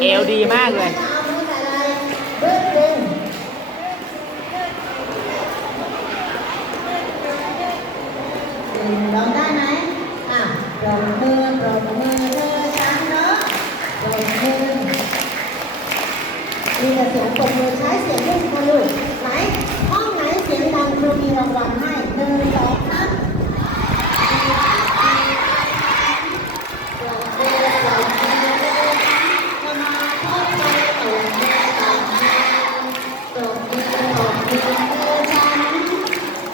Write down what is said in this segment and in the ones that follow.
เอวดีมากเลยเอามือใส่อะไรดึกดึงดึงร้องได้ไหมอะปรบมือปรบมือเธอฉันเนาะปรบมือมีแต่เสียงปรบมือใช้เสียงลูกมาลูกไหนห้องไหนเสียงดังครูมีรางวัลให้หนึ่งสอง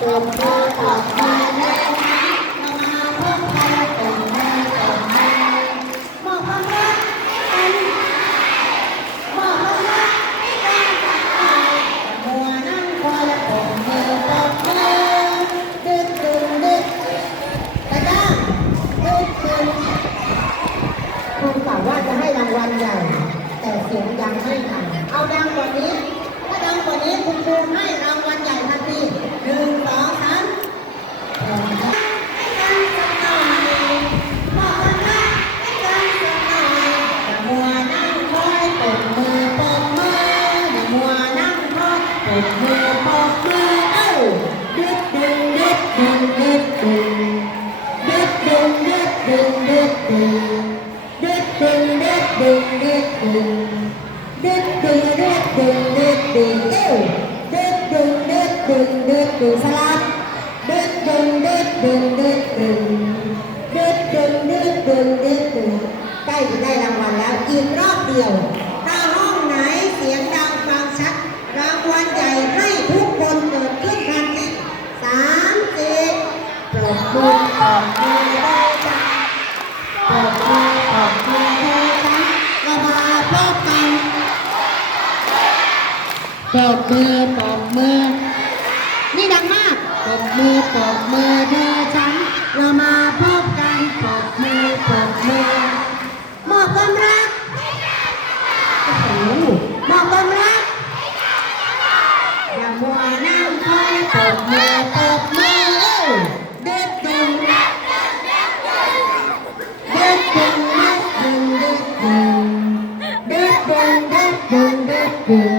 สามปร รางวัลใหญ่ แต่เสียงยังไม่ทันเอาดังกว่านี้ ถ้าดังกว่านี้คุณครูให้รางวัลใหญ่ทันทีหนึ่งสองสามให้กันสักหน่อ ดึกดึงดึกดึงดึดดึงเอ้าดึกดึงดึกดึงดึกดึงสลับดึกดึงดึกดึงดึกดึงดึกดึงดึกดึงดึกดึงใกล้จะได้รางวัลแล้วอีกรอบเดียว ปรบมือปรบมือ นี่ดังมากปรบมือปรบมือเธอฉัน เรามาพบกันปรบมือปรบมือมอบความรักโอ้โหมอบความรักอย่ามัวนั่งคอยปรบมือปรบมือเอ้ยเด็ดดึงเด็ดดึงเด็ดดึงเด็ดดึงเด็ดดึง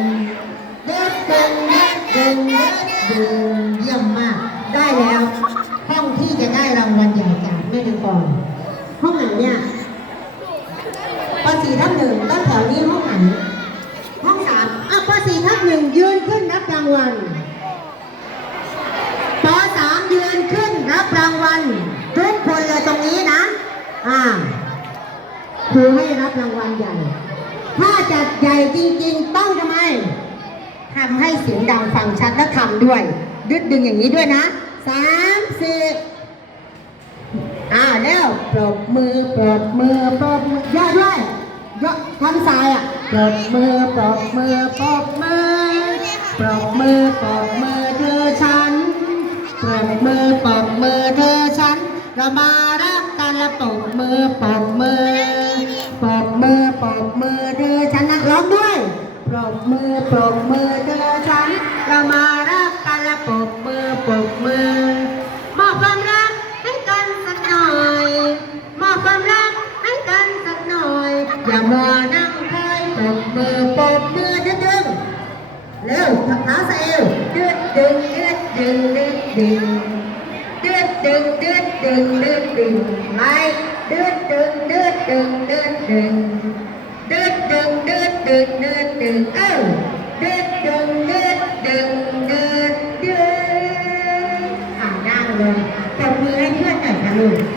เยี่ยมมาก ได้แล้วห้องที่จะได้รางวัลใหญ่จากแม่เดือนก่อนห้องไหนเนี่ยปสี่ทับหนึ่งต้นแถวนี้ห้องไหนห้องสามอะปสี่ทับหนึ่งยืนขึ้นรับรางวัลปสามยืนขึ้นรับรางวัลทุกคนเลยตรงนี้นะ อ่าครูให้รับรางวัลใหญ่ ถ้าจัดใหญ่จริง ๆ ต้องทำไม ทำให้เสียงดังฟังชัดและทำด้วย ดึดดึงอย่างนี้ด้วยนะสามสี่อ่าแล้วปรบมือปรบมือปรบมือย่อด้วยย่อทำสายอะปรบมือปรบมือปรบมือปรบมือปรบมือเธอฉันปรบมือปรบมือเธอฉันเรามารักกันและปรบมือปรบมือปรบมือปรบมือเธอฉันนักร้องด้วยปรบมือปรบมือ อย่ามัวนั่งคอยปรบมือปรบมือดึงดึงเร็วเท้าใส่เอวดึงดึงดึงดึงดึงดึงดึงดึงดึงดึงดึงดึงไม่ดึงดึงดึงดึงดึงดึงดึดดึงดึดดึงดึดดึงเอ้าดึดดึงดึดดึงดึดดึงอ่านั่งเลยปรบมือให้เพื่อนหน่อยค่ะลูกนี่คือรางวัล